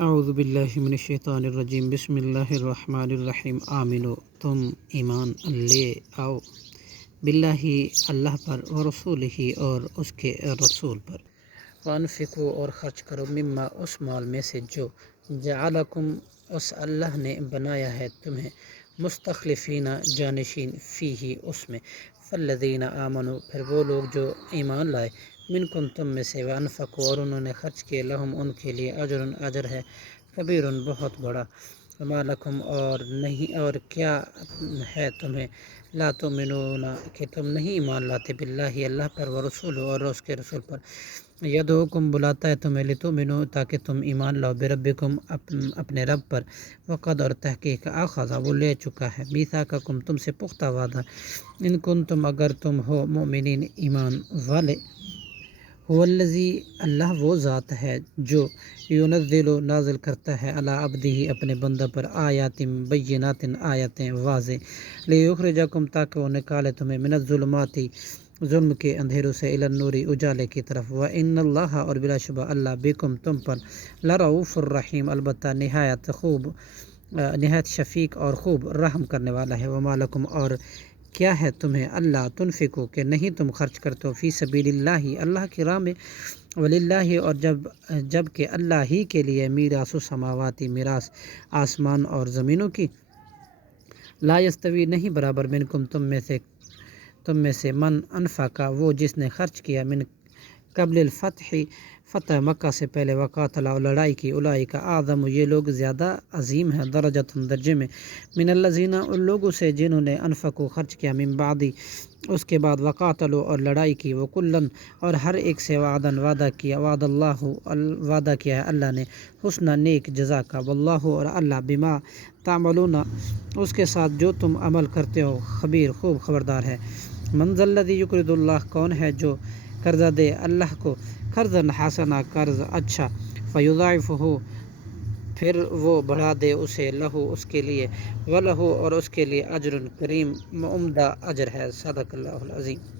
اعوذ باللہ من الشیطان الرجیم بسم اللہ الرحمن الرحیم آمنو تم ایمان لے آؤ باللہ اللہ پر ورسولہ اور اس کے رسول پر وانفقوا اور خرچ کرو مما اس مال میں سے جو جعلکم اس اللہ نے بنایا ہے تمہیں مستخلفین جانشین فیہ اس میں فالذین آمنوا پھر وہ لوگ جو ایمان لائے منکم تم میں سے وانفقوا اور انہوں نے خرچ کیے لہم ان کے لیے اجر ہے کبیر بہت بڑا وما لکم اور نہیں اور کیا ہے تمہیں لا تؤمنون کہ تم نہیں ایمان لاتے باللہ اللہ پر ورسول اور اس کے رسول پر یدعوکم بلاتا ہے تمہیں لتؤمنوا تاکہ تم ایمان لاؤ بربکم اپنے رب پر وقد اور تحقیق اخذ وہ لے چکا ہے میثاقکم تم سے پختہ وعدہ ان کنتم اگر تم ہو مؤمنین ایمان والے هو الذی اللہ وہ ذات ہے جو ینزل نازل کرتا ہے علی عبدہ اپنے بندہ پر آیات بینات آیتیں واضح لیخرجکم تاکہ وہ نکالے تمہیں من الظلمات ظلم کے اندھیروں سے الی النور اجالے کی طرف وان اللہ اور بلا شبہ اللہ بکم تم پر لرؤوف الرحیم البتہ نہایت شفیق اور خوب رحم کرنے والا ہے وما لکم اور کیا ہے تمہیں اللہ تنفقو کہ نہیں تم خرچ کرتے ہو فی سبیل اللہ اللہ کی راہ میں وللہ اور جب کہ اللہ ہی کے لیے میراث السماواتی میراث آسمان اور زمینوں کی لا یستوی نہیں برابر منکم تم میں سے من انفقا وہ جس نے خرچ کیا من قبل الفتح فتح مکہ سے پہلے وقاتل اور لڑائی کی اولئک اعظم یہ لوگ زیادہ عظیم ہیں درجۃ درجے میں من الذین ان لوگوں سے جنہوں نے انفقوا خرچ کیا من بعدی اس کے بعد وقاتلوا اور لڑائی کی وکلن اور ہر ایک سے وعدن وعدہ کیا وعد اللہ وعدہ کیا ہے اللہ نے حسن نیک جزا کا واللہ اور اللہ بما تعملون اس کے ساتھ جو تم عمل کرتے ہو خبیر خوب خبردار ہے من ذا الذی یقرض اللہ کون ہے جو قرضہ دے اللہ کو قرضا حسنا قرض اچھا فیضاعفہ پھر وہ بڑھا دے اسے لہو اس کے لیے ولہو اور اس کے لیے اجر کریم عمدہ اجر ہے صدق اللہ العظیم.